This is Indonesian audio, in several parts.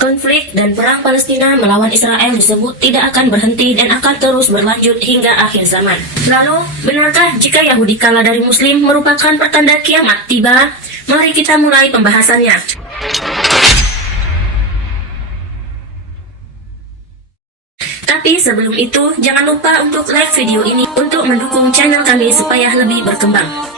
Konflik dan perang Palestina melawan Israel disebut tidak akan berhenti dan akan terus berlanjut hingga akhir zaman. Lalu, benarkah jika Yahudi kalah dari Muslim merupakan pertanda kiamat tiba? Mari kita mulai pembahasannya. Tapi sebelum itu, jangan lupa untuk like video ini untuk mendukung channel kami supaya lebih berkembang.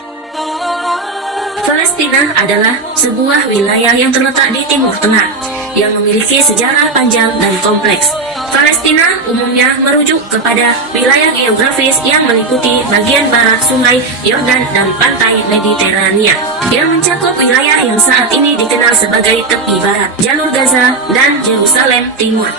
Palestina adalah sebuah wilayah yang terletak di Timur Tengah, yang memiliki sejarah panjang dan kompleks. Palestina umumnya merujuk kepada wilayah geografis yang meliputi bagian barat Sungai Yordan dan pantai Mediterania, yang mencakup wilayah yang saat ini dikenal sebagai tepi barat, jalur Gaza, dan Yerusalem Timur.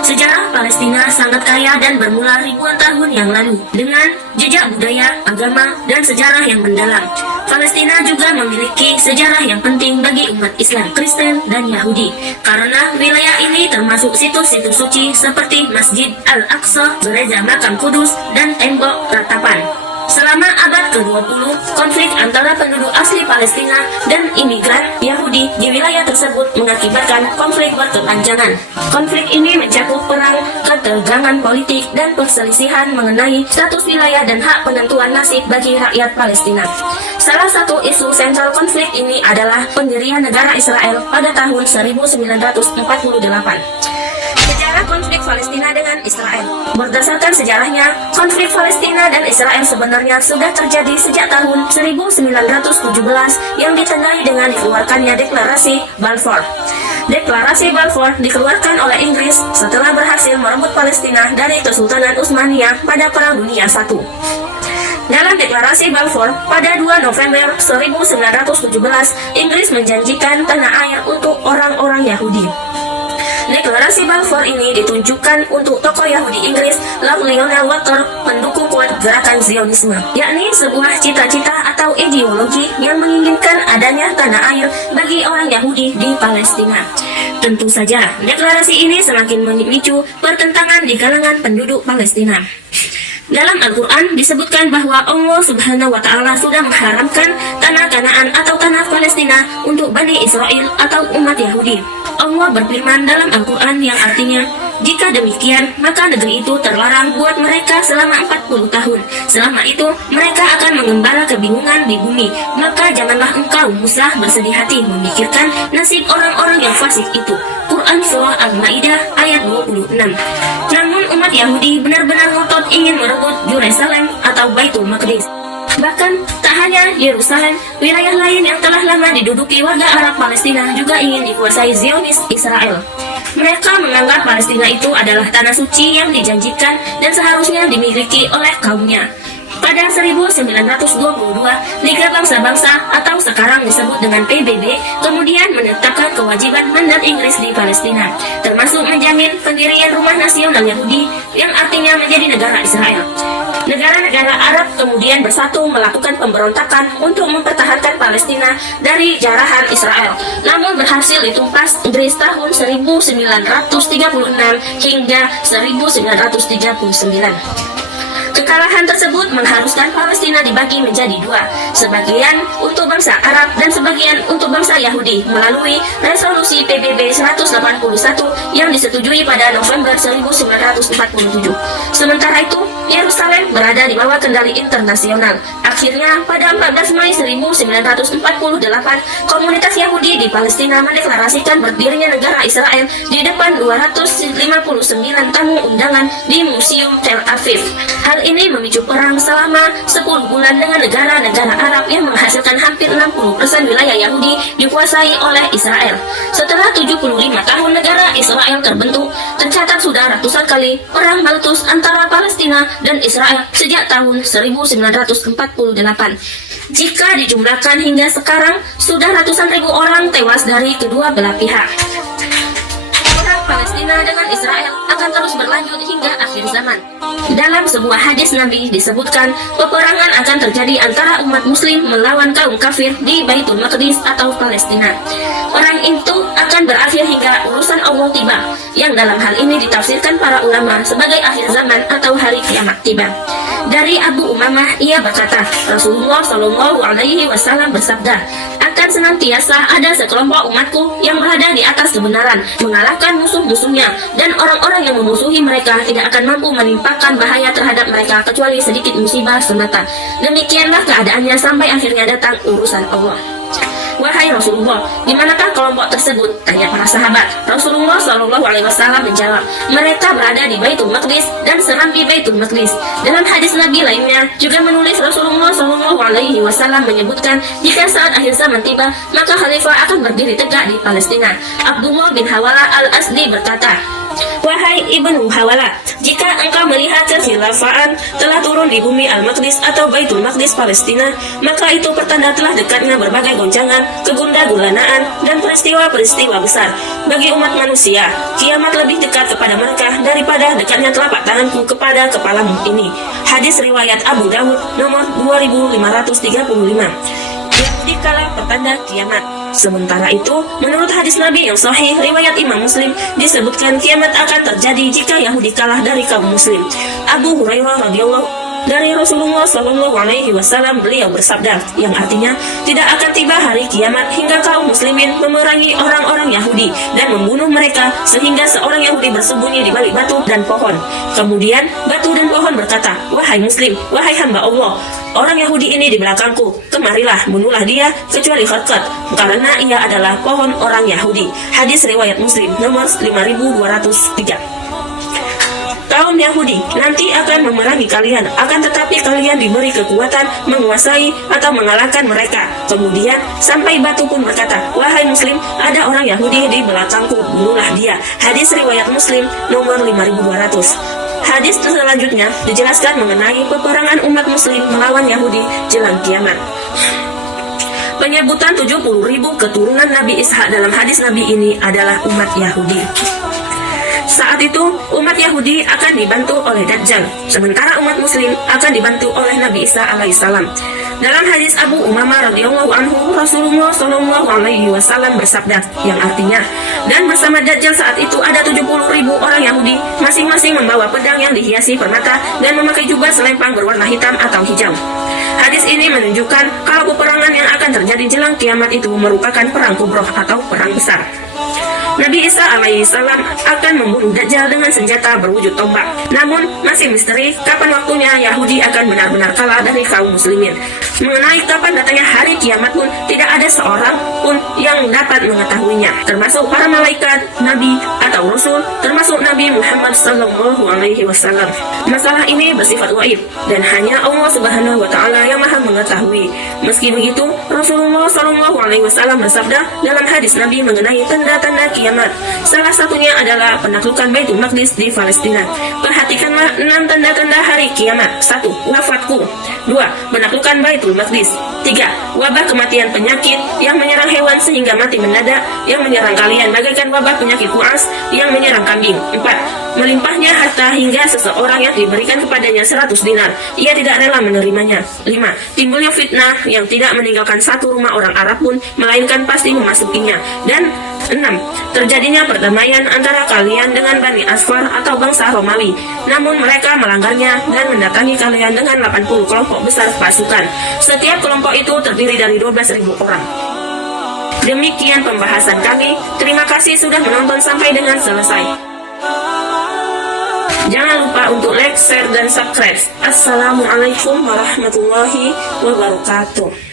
Sejarah Palestina sangat kaya dan bermula ribuan tahun yang lalu dengan jejak budaya, agama, dan sejarah yang mendalam. Palestina juga memiliki sejarah yang penting bagi umat Islam, Kristen, dan Yahudi karena wilayah ini termasuk situs-situs suci seperti Masjid Al-Aqsa, Gereja Makam Kudus, dan Tembok Ratapan. Selama abad ke-20, konflik antara penduduk asli Palestina dan imigran Yahudi di wilayah tersebut mengakibatkan konflik berkepanjangan. Konflik ini mencakup perang, ketegangan politik, dan perselisihan mengenai status wilayah dan hak penentuan nasib bagi rakyat Palestina. Salah satu isu sentral konflik ini adalah pendirian negara Israel pada tahun 1948. Sejarah konflik Palestina dengan Israel. Berdasarkan sejarahnya, konflik Palestina dan Israel sebenarnya sudah terjadi sejak tahun 1917 yang ditandai dengan dikeluarkannya Deklarasi Balfour. Deklarasi Balfour dikeluarkan oleh Inggris setelah berhasil merebut Palestina dari Kesultanan Utsmaniyah pada Perang Dunia I. Dalam Deklarasi Balfour pada 2 November 1917, Inggris menjanjikan tanah air untuk orang-orang Yahudi. Deklarasi Balfour ini ditunjukkan untuk tokoh Yahudi Inggris Lord Lionel Walker, pendukung kuat gerakan Zionisme, yakni sebuah cita-cita atau ideologi yang menginginkan adanya tanah air bagi orang Yahudi di Palestina. Tentu saja, deklarasi ini semakin memicu pertentangan di kalangan penduduk Palestina. Dalam Al-Quran disebutkan bahwa Allah Subhanahu wa Ta'ala sudah mengharamkan tanah Kanaan atau tanah Palestina untuk Bani Israel atau umat Yahudi. Allah berfirman dalam Al-Quran yang artinya, jika demikian, maka negeri itu terlarang buat mereka selama 40 tahun. Selama itu, mereka akan mengembara kebingungan di bumi. Maka janganlah engkau, Musa, bersedih hati memikirkan nasib orang-orang yang fasik itu. Quran Surah Al-Ma'idah ayat 26. Namun umat Yahudi benar-benar ngotot ingin merebut Yerusalem atau Baitul Maqdis. Bahkan tak hanya Yerusalem, wilayah lain yang telah lama diduduki warga Arab Palestina juga ingin dikuasai Zionis Israel. Mereka menganggap Palestina itu adalah tanah suci yang dijanjikan dan seharusnya dimiliki oleh kaumnya. Pada 1922, Liga Bangsa-Bangsa atau sekarang disebut dengan PBB kemudian menetapkan kewajiban mandat Inggris di Palestina, termasuk menjamin pendirian Rumah Nasional Yahudi yang artinya menjadi negara Israel. Negara-negara Arab kemudian bersatu melakukan pemberontakan untuk mempertahankan Palestina dari jarahan Israel, namun berhasil ditumpas Inggris tahun 1936 hingga 1939. Kekalahan tersebut mengharuskan Palestina dibagi menjadi dua, sebagian untuk bangsa Arab dan sebagian untuk bangsa Yahudi melalui resolusi PBB 181 yang disetujui pada November 1947. Sementara itu, Yerusalem berada di bawah kendali internasional. Akhirnya, pada 14 Mei 1948, komunitas Yahudi di Palestina mendeklarasikan berdirinya negara Israel di depan 259 tamu undangan di Museum Tel Aviv. Hal ini memicu perang selama 10 bulan dengan negara-negara Arab yang menghasilkan hampir 60% wilayah Yahudi dikuasai oleh Israel. Setelah 75 tahun negara Israel terbentuk, tercatat sudah ratusan kali perang meletus antara Palestina dan Israel sejak tahun 1948. Jika dijumlahkan hingga sekarang, sudah ratusan ribu orang tewas dari kedua belah pihak. Perang Palestina dengan Israel akan terus berlanjut hingga akhir zaman. Dalam sebuah hadis Nabi disebutkan peperangan akan terjadi antara umat muslim melawan kaum kafir di Baitul Maqdis atau Palestina. Perang itu akan berakhir hingga urusan Allah tiba, yang dalam hal ini ditafsirkan para ulama sebagai akhir zaman atau hari kiamat tiba. Dari Abu Umamah, ia berkata, Rasulullah Shallallahu Alaihi Wasallam bersabda, akan senantiasa ada sekelompok umatku yang berada di atas kebenaran, mengalahkan musuh-musuhnya, dan orang-orang yang memusuhi mereka tidak akan mampu menimpakan bahaya terhadap mereka kecuali sedikit musibah semata. Demikianlah keadaannya sampai akhirnya datang urusan Allah. Wahai Rasulullah, di manakah kelompok tersebut? Tanya para sahabat. Rasulullah Shallallahu Alaihi Wasallam menjawab, mereka berada di Baitul Maqdis dan serambi Baitul Maqdis. Dalam hadis Nabi lainnya juga menulis Rasulullah Shallallahu Alaihi Wasallam menyebutkan jika saat akhir zaman tiba, maka khalifah akan berdiri tegak di Palestina. Abdullah bin Hawala al-Asdi berkata, wahai Ibnu Hawala, jika engkau melihat kekhilafaan telah turun di bumi Al-Maqdis atau Baitul Maqdis Palestina, maka itu pertanda telah dekatnya berbagai goncangan, kegundagulanaan, dan peristiwa-peristiwa besar. Bagi umat manusia, kiamat lebih dekat kepada mereka daripada dekatnya telapak tanganku kepada kepalamu ini. Hadis riwayat Abu Dawud nomor 2535. Yahudi kala pertanda kiamat. Sementara itu, menurut hadis Nabi yang sahih riwayat Imam Muslim, disebutkan kiamat akan terjadi jika Yahudi kalah dari kaum Muslim. Abu Hurairah radhiyallahu dari Rasulullah Shallallahu Alaihi Wasallam, beliau bersabda, yang artinya tidak akan tiba hari kiamat hingga kaum muslimin memerangi orang-orang Yahudi dan membunuh mereka sehingga seorang Yahudi bersembunyi di balik batu dan pohon. Kemudian batu dan pohon berkata, wahai Muslim, wahai hamba Allah, orang Yahudi ini di belakangku, kemarilah bunuhlah dia kecuali Kharqat, karena ia adalah pohon orang Yahudi. Hadis riwayat Muslim nomor 5203. Kaum Yahudi nanti akan memerangi kalian, akan tetapi kalian diberi kekuatan menguasai atau mengalahkan mereka. Kemudian sampai batu pun berkata, wahai Muslim, ada orang Yahudi di belakangku, bunuhlah dia. Hadis riwayat Muslim nomor 5200. Hadis selanjutnya dijelaskan mengenai peperangan umat Muslim melawan Yahudi jelang kiamat. Penyebutan 70.000 keturunan Nabi Ishak dalam hadis Nabi ini adalah umat Yahudi. Saat itu, umat Yahudi akan dibantu oleh Dajjal, sementara umat Muslim akan dibantu oleh Nabi Isa alaihissalam. Dalam hadis Abu Umamah radhiyallahu anhu, Rasulullah Shallallahu Alaihi Wasallam bersabda, yang artinya, dan bersama Dajjal saat itu ada 70.000 orang Yahudi, masing-masing membawa pedang yang dihiasi permata dan memakai jubah selempang berwarna hitam atau hijau. Hadis ini menunjukkan kalau peperangan yang akan terjadi jelang kiamat itu merupakan perang kubroh atau perang besar. Nabi Isa alaihissalam akan membunuh Dajjal dengan senjata berwujud tombak. Namun, masih misteri kapan waktunya Yahudi akan benar-benar kalah dari kaum muslimin. Mengenai kapan datangnya hari kiamat pun tidak ada seorang pun yang dapat mengetahuinya, termasuk para malaikat, nabi, atau rasul, termasuk Nabi Muhammad Sallallahu Alaihi Wasallam. Masalah ini bersifat gaib dan hanya Allah Subhanahu Wa Taala yang maha mengetahui. Meski begitu, Rasulullah Sallallahu Alaihi Wasallam bersabda dalam hadis Nabi mengenai tanda-tanda kiamat. Salah satunya adalah penaklukan Baitul Maqdis di Palestina. Perhatikanlah 6 tanda-tanda hari kiamat. 1. Wafatku. 2. Penaklukan Baitul Maqdis. 3. Wabah kematian penyakit yang menyerang hewan sehingga mati mendadak, yang menyerang kalian bagaikan wabah penyakit kuas yang menyerang kambing. 4. Melimpahnya harta hingga seseorang yang diberikan kepadanya 100 dinar, ia tidak rela menerimanya. 5. Timbulnya fitnah yang tidak meninggalkan satu rumah orang Arab pun, melainkan pasti memasukinya. Dan 6. Terjadinya perdamaian antara kalian dengan Bani Asfar atau bangsa Romawi, namun mereka melanggarnya dan mendatangi kalian dengan 80 kelompok besar pasukan. Setiap kelompok itu terdiri dari 12.000 orang. Demikian pembahasan kami. Terima kasih sudah menonton sampai dengan selesai. Jangan lupa untuk like, share, dan subscribe. Assalamualaikum warahmatullahi wabarakatuh.